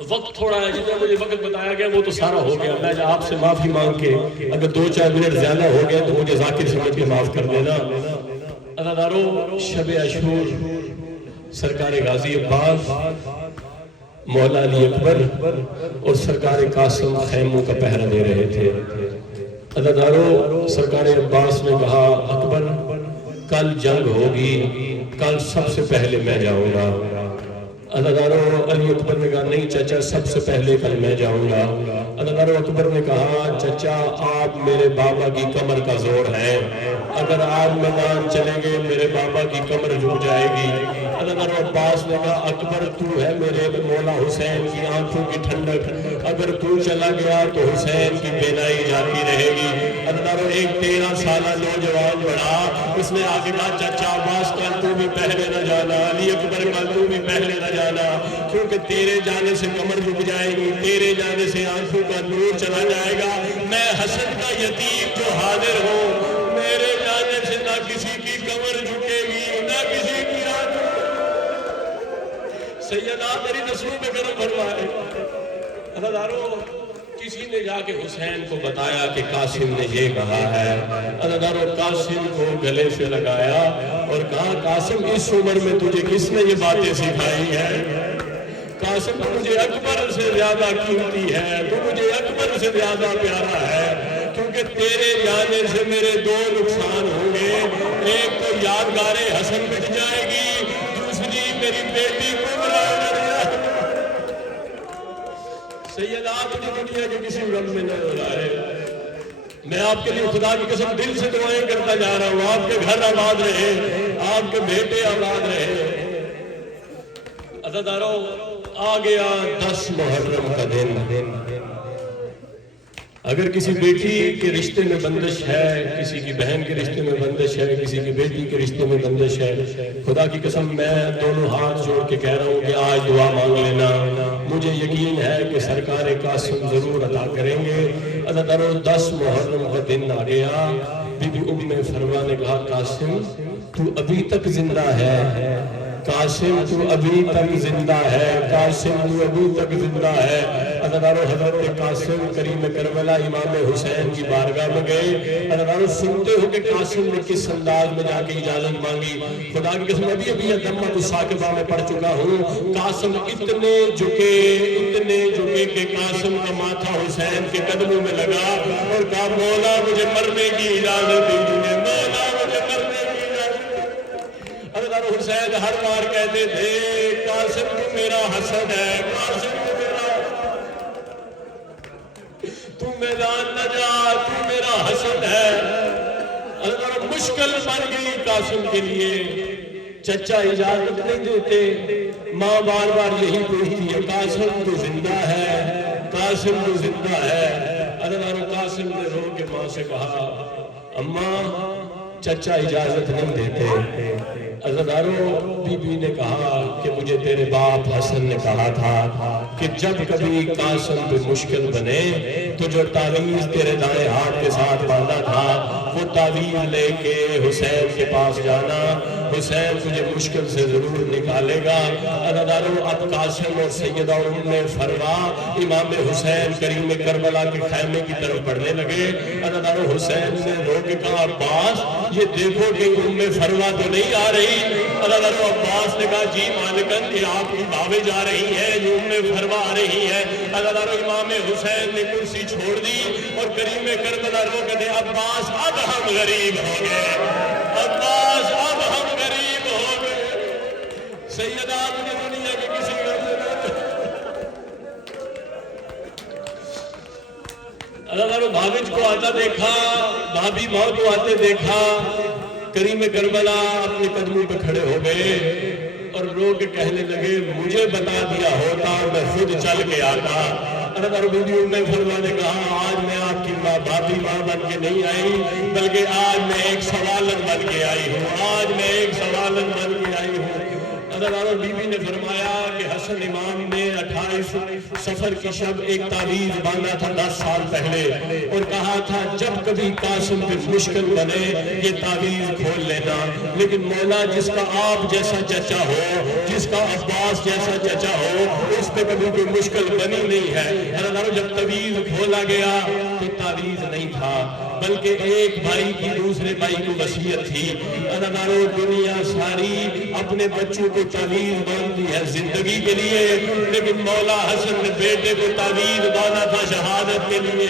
وقت تھوڑا ہے، جتنا مجھے وقت بتایا گیا وہ تو سارا ہو گیا. میں آپ سے معافی مانگ کے اگر 2-4 منٹ زیادہ ہو گیا تو مجھے ذاکر سمجھ کے معاف کر دینا. عزادارو، شب عاشور سرکار غازی عباس، مولا علی اکبر اور سرکار قاسم خیموں کا پہرا دے رہے تھے. عزادارو، سرکار عباس نے کہا اکبر کل جنگ ہوگی، کل سب سے پہلے میں جاؤں گا. عزادارو، علی اکبر نے کہا نہیں چچا سب سے پہلے کل میں جاؤں گا. عزادارو، اکبر نے کہا چچا آپ میرے بابا کی کمر کا زور ہے، اگر آپ میدان چلیں گے میرے بابا کی کمر جھک جائے گی. عزادارو، عباس نے کہا اکبر تو ہے میرے مولا حسین کی آنکھوں کی ٹھنڈک، اگر تو چلا گیا تو حسین کی بینائی جاتی رہے گی. عزادارو، ایک 13 سالہ نوجوان بڑھا، اس نے آگے کہا چچا عباس کل تو بھی پہلے نہ جانا، علی اکبر کل تو بھی پہلے نہ جانا، کیونکہ تیرے جانے سے کمر جھک جائے گی، تیرے جانے سے آنکھوں کا نور چلا جائے گا. میں حسن کا یتیم جو حاضر ہوں، میرے جانے سے نہ کسی کی کمر جھکے گی نہ کسی کی آنکھ. سیدہ میری نسلوں میں کرم فرمائے. عزادارو، کسی نے جا کے حسین کو بتایا کہ قاسم نے یہ کہا ہے. عزادارو، قاسم کو گلے سے لگایا اور کہا قاسم اس عمر میں تجھے کس نے یہ باتیں سکھائی ہیں؟ قاسم تو مجھے اکبر سے زیادہ قیمتی ہے، تو مجھے اکبر سے زیادہ پیارا ہے، کیونکہ تیرے جانے سے میرے 2 نقصان ہوں گے. ایک تو یادگار حسن مٹ جائے گی، دوسری میری بیٹی کو بلا کر جائے. سیدہ مجھے دنیا کے کسی غم میں نہ لائے. میں آپ کے لیے خدا کی قسم دل سے دعائیں کرتا جا رہا ہوں، آپ کے گھر آباد رہے، آپ کے بیٹے آباد رہے. عزادارو، آ گیا 10 محرم کا دن. اگر کسی بیٹی کے رشتے میں بندش ہے، کسی کی بہن کے رشتے میں بندش ہے، کسی کی بیٹی کے رشتے میں بندش ہے، خدا کی قسم میں دونوں ہاتھ جوڑ کے کہہ رہا ہوں کہ آج دعا مانگ لینا. مجھے یقین ہے کہ سرکار قاسم ضرور عطا کریں گے. عزادارو، 10 محرم کا دن آ گیا. بی بی ام فروا نے کہا قاسم تو ابھی تک زندہ ہے، قاسم تو ابھی تک زندہ ہے، قاسم تو ابھی تک زندہ ہے. عزادارو، حضرت قاسم کریم کربلا امام حسین کی بارگاہ میں گئے. عزادارو، سنتے ہو کہ قاسم نے کس انداز میں جا کے اجازت مانگی. خدا کی قسم ابھی اتمت الثاقبہ میں پڑھ چکا ہوں. قاسم اتنے جھکے کہ قاسم کا ماتھا حسین کے قدموں میں لگا اور کہا مولا مجھے مرنے کی اجازت دیجیے، مولا مجھے مرنے کی اجازت. عزادارو، حسین ہر بار کہتے تھے قاسم تو میرا حسن ہے، قاسم تو میرا، تو میدان نہ جا، تو میرا حسن ہے. عزادارو، مشکل بن گئی قاسم کے لیے. چچا اجازت نہیں دیتے، ماں بار بار یہی پوچھتی ہے قاسم تو زندہ ہے، قاسم تو زندہ ہے. عزادارو، قاسم نے رو کے ماں سے کہا اماں چچا اجازت نہیں دیتے. عزادارو، بی بی نے کہا کہ مجھے تیرے باپ حسن نے کہا تھا کہ جب کبھی قاسم پہ مشکل بنے تو جو تعویذ تیرے دائیں ہاتھ کے ساتھ باندھا تھا وہ تعویذ لے کے حسین کے پاس جانا، حسین تجھے مشکل سے ضرور نکالے گا. عزادارو، اب قاسم اور سیدہ ام فروا امام حسین کریم کربلا کے خیمے کی طرف بڑھنے لگے. عزادارو، حسین نے رو کے کہا عباس یہ دیکھو کہ ام فروا تو نہیں آ رہی. عزادارو، عباس نے کہا جی مالکن یہ آپ کی بھاویں جا رہی ہیں، یہ ام فروا آ رہی ہے. عزادارو، امام حسین نے کرسی چھوڑ دی اور کریم کربلا رو کے دے عباس اب ہم غریب ہو گئے، عباس اب ہم غریب ہو گئے. سیدہ مجھے دنیا کے کسی عزادارو، بھاوج کو آتا دیکھا، بھابی ماں کو آتے دیکھا. کریم کربلا اپنے قدموں پہ کھڑے ہو گئے اور رو کے کہنے لگے مجھے بتا دیا ہوتا میں خود چل کے آتا. عزادارو، بی بی ام فرما نے کہا آج میں آپ کی ماں بھابی ماں بن کے نہیں آئی بلکہ آج میں ایک سوالن بن کے آئی ہوں، آج میں ایک سوالن بن کے آئی ہوں. عزیزانو بی بی نے فرمایا کہ حسن امام نے 28 سفر کی شب ایک تعویذ باندھا تھا 10 سال پہلے اور کہا تھا جب کبھی قاسم پہ مشکل بنے یہ تعویذ کھول لینا، لیکن مولا جس کا آپ جیسا چچا ہو، جس کا عباس جیسا چچا ہو، اس پہ کبھی کوئی مشکل بنی نہیں ہے۔ عزیزانو جب تعویذ کھولا گیا تو تعویذ نہیں تھا بلکہ ایک بھائی کی دوسرے بھائی کو وصیت تھی۔ عزیزانو دنیا ساری اپنے بچوں کو تعویذ باندھتی ہے زندگی کے لیے، لیکن مولا حسن نے بیٹے کو تعویذ باندھا تھا شہادت کے لیے۔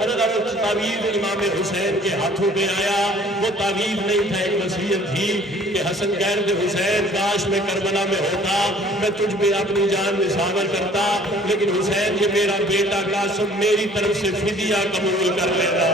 عزیزانو تعویذ امام حسین کے ہاتھوں پہ آیا، وہ تعویذ نہیں تھا، ایک وصیت تھی کہ حسن کہہ رہے تھے حسین کاش میں کربلا میں ہوتا، میں تجھ پہ اپنی جان نثار کرتا، لیکن حسین یہ میرا بیٹا قاسم میری طرف سے فدیہ قبول کر لینا،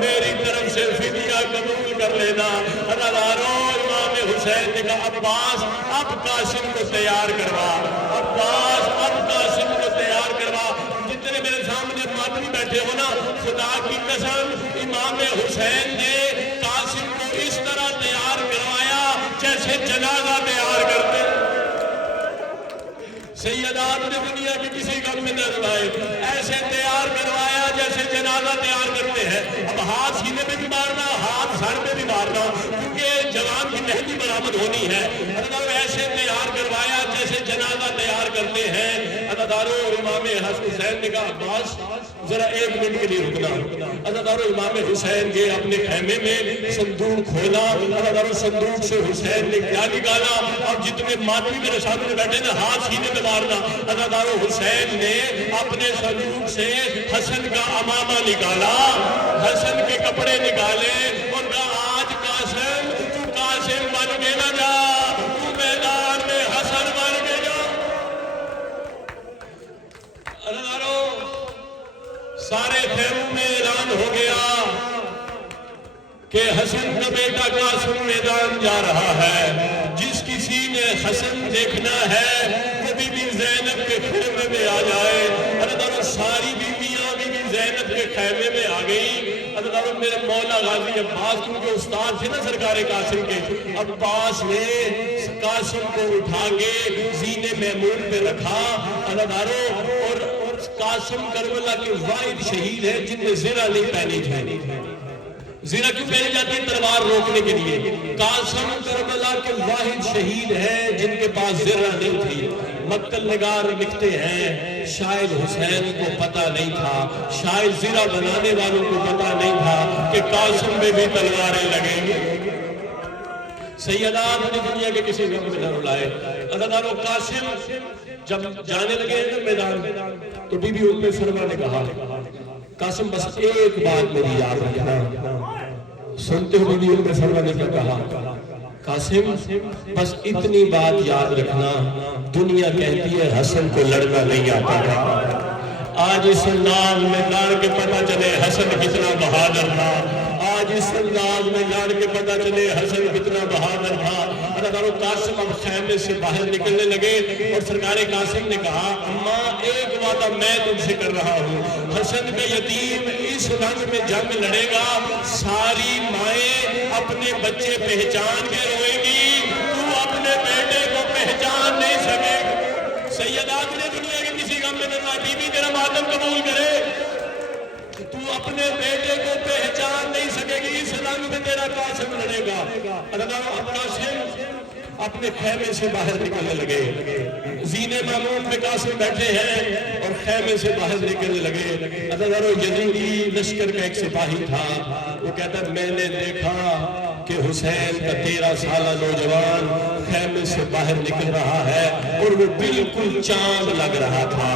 میری طرف سے فدیہ قبول کر لینا۔ عزیزانو امام حسین نے کہا عباس اب قاسم کو تیار کروا، عباس اب قاسم کو تیار کروا۔ جتنے میرے سامنے ماتمی بیٹھے ہو نا، خدا کی قسم امام حسین نے قاسم کو اس طرح تیار کروایا جیسے جنازہ تیار کرتے۔ سیدات نے دنیا کے کسی غم میں نہ رلائے، ایسے تیار کروایا جیسے جنازہ تیار کرتے ہیں۔ اب ہاتھ سینے پہ بھی مارنا، ہاتھ سر پہ بھی مارنا، کیونکہ جوان کی مہندی برآمد ہونی ہے۔ ایسے تیار کروایا جیسے جنازہ تیار کرتے ہیں۔ عزیزانو امام حسین نے کہا عباس ذرا ایک منٹ کے لیے رکنا۔ عزیزانو امام حسین کے اپنے خیمے میں صندوق کھولا، عزیزانو صندوق سے حسین نے کیا نکالا، اور جتنے ماتمی میرے سامنے بیٹھے نا ہاتھ سینے پہ مارنا۔ عزیزانو حسین نے اپنے صندوق سے حسن کا امامہ نکالا، حسن کے کپڑے نکالے اور کہا آج قاسم تو قاسم بن کے نہ جا، تو میدان میں حسن بن کے جا۔ عزیزانو سارے خیموں میں اعلان ہو گیا کہ حسن کا بیٹا قاسم میدان جا رہا ہے، جس کسی نے حسن دیکھنا ہے وہ بی بی زینب کے خیمے میں آ جائے۔ عزیزانو ساری بیویاں بی بی زینب کے خیمے میں آ گئی۔ عزیزانو میرے مولا غازی عباس کیونکہ استاد تھے نا سرکار قاسم کے، عباس نے قاسم کو اٹھا کے زین میمون پہ رکھا۔ عزیزانو اور قاسم کربلا کے واحد شہید ہے جن نے زرہ نہیں پہنی تھی۔ زرہ کیوں پہنی جاتی ہے؟ تلوار روکنے کے لیے۔ قاسم کربلا کے واحد شہید ہیں جن کے پاس زرہ نہیں تھی۔ مقتل نگار لکھتے ہیں شاید حسین کو پتہ نہیں تھا، شاید زرہ بنانے والوں کو پتہ نہیں تھا کہ قاسم میں بھی تلواریں لگیں گے۔ سیدات نے دنیا کے کسی غم میں نہ رلائے۔ عزیزانو قاسم جب جانے لگے نا میدان تو بی بی ام سلمہ نے کہا قاسم بس ایک بات میری یاد رکھنا۔ سنتے ہو بی بی ام سلمہ نے کیا کہا؟ قاسم بس اتنی بات یاد رکھنا، دنیا کہتی ہے حسن کو لڑنا نہیں آتا تھا، آج اس انداز میں لڑ کے پتہ چلے حسن کتنا بہادر تھا، آج اس انداز میں لڑ کے پتہ چلے حسن کتنا بہادر تھا۔ عزیزانو قاسم اب خیمے سے باہر نکلنے لگے اور سرکار قاسم نے کہا اماں ایک وعدہ میں تم سے کر رہا ہوں، حسن کا یتیم اس رنگ میں جنگ لڑے گا، ساری مائیں اپنے بچے پہچان کے روئے گی، تو اپنے بیٹے کو پہچان نہیں سکے گا۔ سیدات نے دنیا کے کسی غم میں نہ رہا، بی بی تیرا ماتم قبول کرے، تو اپنے بیٹے کو پہچان نہیں سکے گی، اس رنگ میں تیرا قاسم لڑے گا۔ عزیزانو اب قاسم اپنے خیمے سے باہر نکلنے لگے، زین معمون پہ قاسم بیٹھے ہیں اور خیمے سے باہر نکلنے لگے۔ عزیزانو یزیدی لشکر کا ایک سپاہی تھا، وہ کہتا ہے میں نے دیکھا کہ حسین کا 13 سالہ نوجوان خیمے سے باہر نکل رہا ہے اور وہ بالکل چاند لگ رہا تھا،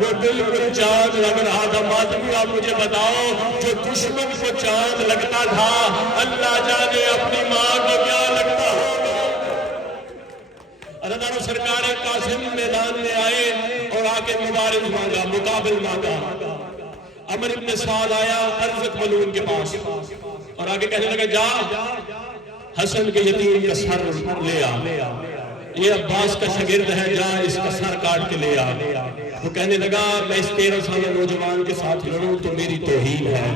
وہ بالکل چاند لگ رہا تھا۔ ماتمی آپ مجھے بتاؤ جو دشمن کو چاند لگتا تھا اللہ جانے اپنی ماں کو کیا لگتا ہوگا۔ عزیزانو سرکار قاسم میدان میں آئے اور آ کے مبارک مانگا، مقابل مانگا۔ عمر ابن سعد آیا ارزق ملعون کے پاس اور آگے کہنے لگا جا حسن کے یتیم کا سر لے آ، یہ عباس کا شاگرد ہے، جا اس کا سر کاٹ کے لے آ۔ وہ کہنے لگا میں اس 13 سالہ نوجوان کے ساتھ لڑوں تو میری توہین ہے،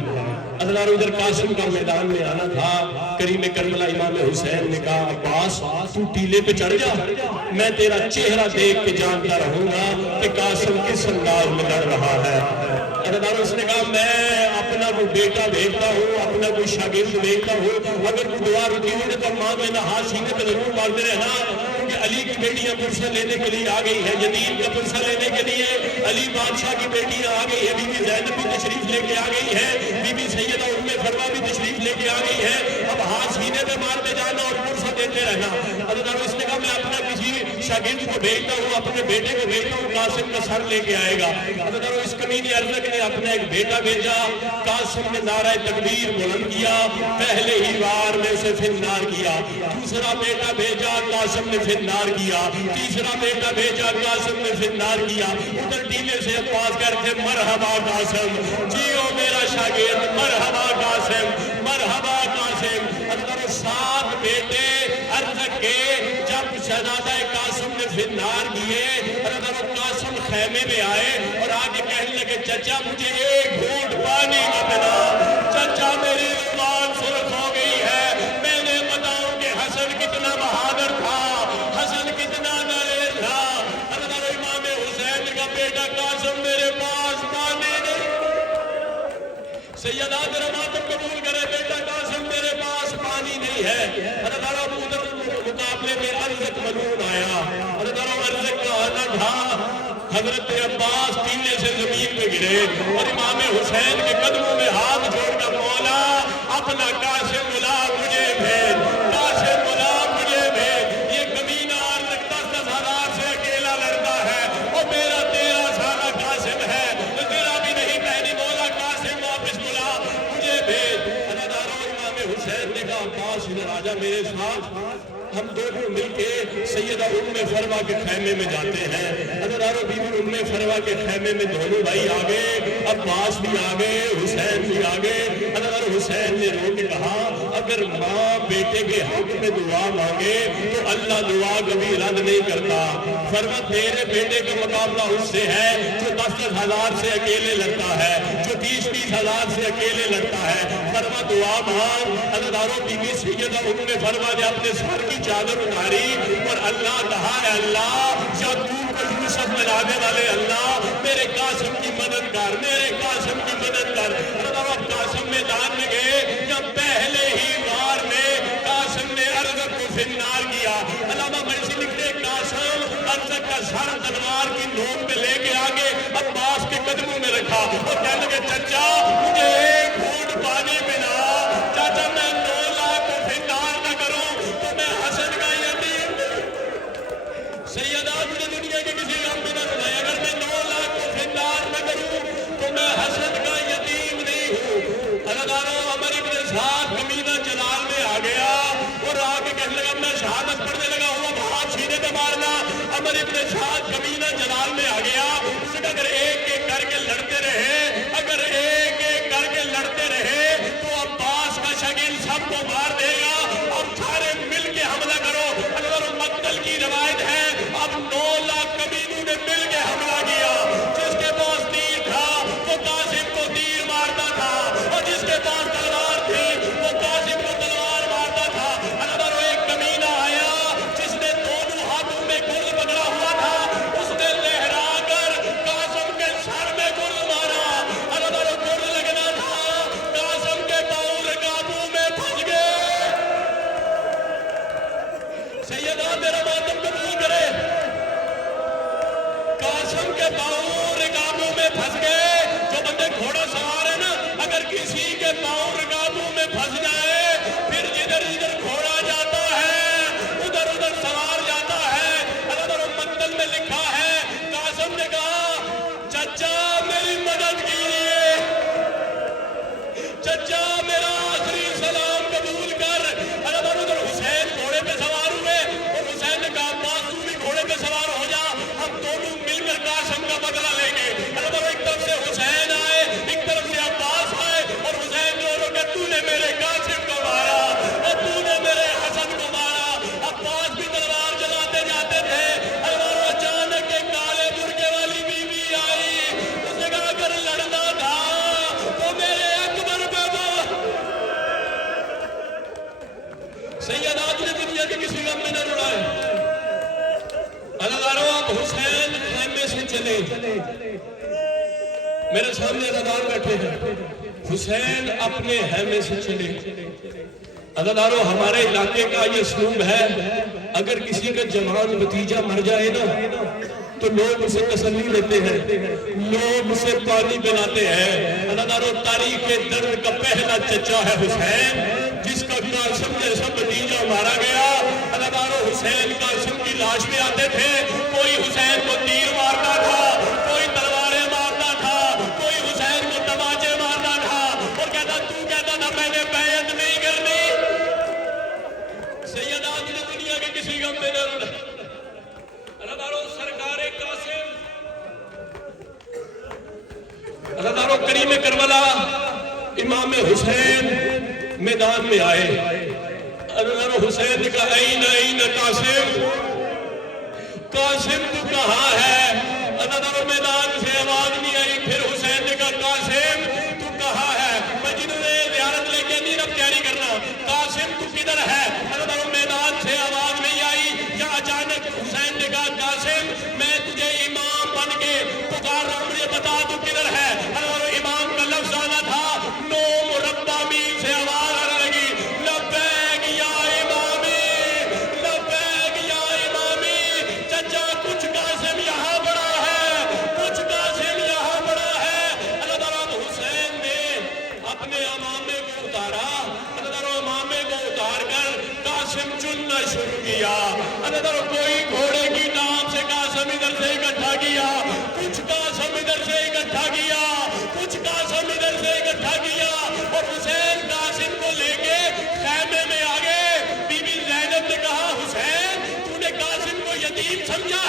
ادھر ادھر قاسم کا میدان میں آنا تھا. کریم کربلا امام حسین نے کہا عباس تو ٹیلے پہ چڑھ جا, میں تیرا چہرہ دیکھ کے جانتا رہوں گا کہ قاسم کس انداز میں لڑ رہا ہے. ادھر اس نے کہا میں اپنا کوئی بیٹا دیکھتا ہوں, اپنا کوئی شاگرد دیکھتا ہوں, اگر کوئی دعا رکی ہوئی تو ماں میں نہ ہاتھ سینے پہ ضرور مارتے رہنا, کیونکہ علی کی بیٹیاں پرسہ لینے کے لیے آ گئی ہیں, یزید کا پرسہ لینے کے لیے علی بادشاہ کی بیٹیاں آ گئی ہیں, بی بی زینب بھی تشریف لے کے آ گئی ہے, بی بی سیدہ ام فروا بھی تشریف لے کے آ گئی ہے. اب ہاتھ سینے پہ مارتے جانا اور پرسہ دیتے رہنا. ادھر اس نے کہا میں اپنا کسی شاگرد کو بھیجتا ہوں, اپنے بیٹے کو بھیجتا ہوں, قاسم کا سر لے کے آئے گا. ادھر اس کمینی ارزق نے اپنا ایک بیٹا بھیجا. قاسم نے نعرہ تکبیر بلند کیا, پہلے ہی وار میں اسے فنار کیا. دوسرا بیٹا بھیجا, قاسم نے فنار کیا. تیسرا بیٹا بھیجا, قاسم نے فنار کیا. ادھر ٹیلے سے آواز کرتے مرحبا قاسم, جیو میرا شاگرد, مرحبا قاسم, مرحبا قاسم. ادھر 7 بیٹے ارزق کے جب شہزادہ قاسم نے فنار کیے, ادھر قاسم خیمے میں آئے اور آگے کہنے لگے چچا مجھے ایک گھونٹ پانی نہ پلا, چچا میری زبان سرخ ہو گئی ہے, میں نے بتاؤں کہ حسن کتنا بہادر تھا, حسن کتنا دلیر تھا. ادھر امام حسین کا بیٹا قاسم میرے پاس پانی نہیں. سیدہ درماتم قبول کرے, بیٹا قاسم میرے پاس پانی نہیں ہے. ادھر ادھر مقابلے میں ارزق ملعون آیا. ادھر ارزق کا آنا تھا, حضرت عباس ٹیلے سے زمین پہ گرے اور امام حسین کے قدموں میں ہاتھ جوڑ کر مولا اپنا قاسم بلا مجھے بھیج, قاسم بلا مجھے بھیج. یہ کمینہ ارزق 10-10 ہزار سے اکیلا لڑتا ہے, وہ میرا 13 سالہ قاسم ہے, تیرا بھی نہیں پہنی, مولا قاسم واپس بلا مجھے بھیج. امام حسین نے کہا عباس ادھر آجا میرے ساتھ, ہم دونوں مل کے سیدہ ام فروا کے خیمے میں جاتے ہیں. ادھر بی بی ام فروا کے خیمے میں دونوں بھائی آگے, عباس بھی آگے, حسین بھی آگے. ادھر حسین نے رو کے کہا اگر ماں بیٹے کے حق میں دعا مانگے تو اللہ دعا کبھی رد نہیں کرتا. فرما تیرے بیٹے کا مقابلہ اس سے ہے جو 10-10 ہزار سے اکیلے لڑتا ہے, جو 20-20 ہزار سے اکیلے لڑتا ہے. فرما دعا مانگ. ادھر بی بی سیدہ ام فروا نے اپنے سر کی چادر اتاری اور اللہ کہا ہے اللہ یا تو کو یوسف ملانے والے اللہ میرے قاسم کی مدد کر, میرے قاسم کی مدد کر. اب قاسم میدان میں گئے, جب پہلے ہی وار میں قاسم نے ارزق کو فنار کیا. علامہ مرسی لکھتے قاسم ارزق کا سر تلوار کی نوک پہ لے کے آگے عباس کے قدموں میں رکھا اور کہنے لگے چچا مجھے ایک گھونٹ پانی پلا, چچا میں 9 لاکھ کو فنار نہ کروں تو میں حسن کا یتیم. سیدہ مجھے دنیا کے کسی غم میں نہ رلائے, اگر میں 9 لاکھ کو فنار نہ کروں تو میں حسن کا یتیم نہیں ہوں. اداروں عمر ابن سعد کمینہ جلال میں آ گیا اور آ کے کہنے لگا میں شہادت پڑھنے لگا ہوں, اب ہاتھ سینے پہ مارنا. عمر ابن سعد کمینہ جلال میں آ گیا. اس نے اگر ایک ایک کر کے لڑتے رہے, اگر ایک ایک کر کے لڑتے رہے تو عباس کا شاگرد سب کو مار دے گا, اور سارے مل کے حملہ کرو. اگر مقتل کی روایت ہے اب 9 لاکھ کمینوں نے مل کے حملہ کیا. جس کے پاس تیر تھا وہ قاسم کو تیر مارتا تھا, اور جس کے پاس تلوار تھی وہ قاسم کو تلوار مارتا تھا. اگر ایک کمینہ آیا جس نے دونوں ہاتھوں میں گرز پکڑا ہوا تھا, اس نے لہرا کر قاسم کے سر میں گرز مارا. اگر گرز لگنا تھا قاسم کے پاؤں رکابوں میں پھنس گئے. سیدہ میرا ماتم قبول کرے, قاسم کے پاؤں رکابوں میں پھنس گئے. جو بندے گھوڑا سوار ہے نا, اگر کسی کے پاؤں رکابوں میں پھنس جائے پھر جدھر جدھر گھوڑا جاتا ہے ادھر ادھر سوار جاتا ہے. اگر منتل میں لکھا ہے قاسم نے کہا چچا میری مدد کیجیے, چچا میرا آخری سلام قبول کر. اگر ادھر حسین گھوڑے پہ سوار ہوئے اور حسین نے کہا عباس تو بھی گھوڑے پہ سوار ہو جا, ہم دونوں مل کر قاسم کا بدلہ لیں گے. اگر ایک طرف سے حسین آئے, ایک طرف سے عباس آئے, اور حسین جو کہ تو نے میرے قاسم کہ کسی غم میں نہ رڑائے. عزادارو آپ حسین خیمے سے چلے. میرے سامنے عزادار بیٹھے ہیں. حسین اپنے خیمے سے چلے. عزادارو ہمارے علاقے کا یہ اسلوب ہے، اگر کسی کا جوان بھتیجا مر جائے نا تو لوگ اسے تسلی لیتے ہیں، لوگ اسے پانی پلاتے ہیں. عزادارو تاریخ درد کا پہلا چچا ہے حسین، جس کا قاسم جیسا بھتیجا مارا گیا. عزادارو حسین قاسم کی لاش میں آتے تھے، کوئی حسین کو تیر مارتا تھا، کوئی تلواریں مارتا تھا، کوئی حسین کو تماچے مارتا تھا اور کہتا تھا میں نے بیعت نہیں کرنی. سیدہ آدمی دنیا کے کسی غم میں نہ رڑے. عزادارو سرکار قاسم، عزادارو کریم کربلا امام حسین میدان میں آئے. عزادارو حسین نے کہا این قاسم، قاسم تو کہاں ہے؟ عزادارو میدان سے آواز نہیں آئی. پھر حسین نے کہا قاسم تو کہاں ہے؟ مسجد میں زیارت لے کے نہیں رب تیاری کرنا، قاسم تو کدھر ہے؟ عزادارو میدان سے آواز نہیں آئی. یا اچانک حسین نے کہا قاسم میں تجھے امام بن کے پکار رہا ہوں، مجھے بتا تو کدھر ہے؟ عزادارو امام کا لفظ آنا تھا، 9 مربع میل سے آواز آنے لگی، لبیک یا امامی، لبیک یا امامی. چچا کچھ قاسم یہاں بڑا ہے، کچھ قاسم یہاں بڑا ہے. عزادارو حسین نے اپنے امامے کو اتارا. عزادارو امامے کو اتار کر قاسم چننا شروع کیا. عزادارو کوئی گھوڑے کی نام سے قاسم ادھر سے اکٹھا کیا، کچھ قاسم ادھر سے اکٹھا کیا، کچھ قاسم ادھر سے اکٹھا کیا اور حسین قاسم کو لے کے خیمے میں آگے. بی بی زینب نے کہا حسین تو نے قاسم کو یتیم سمجھا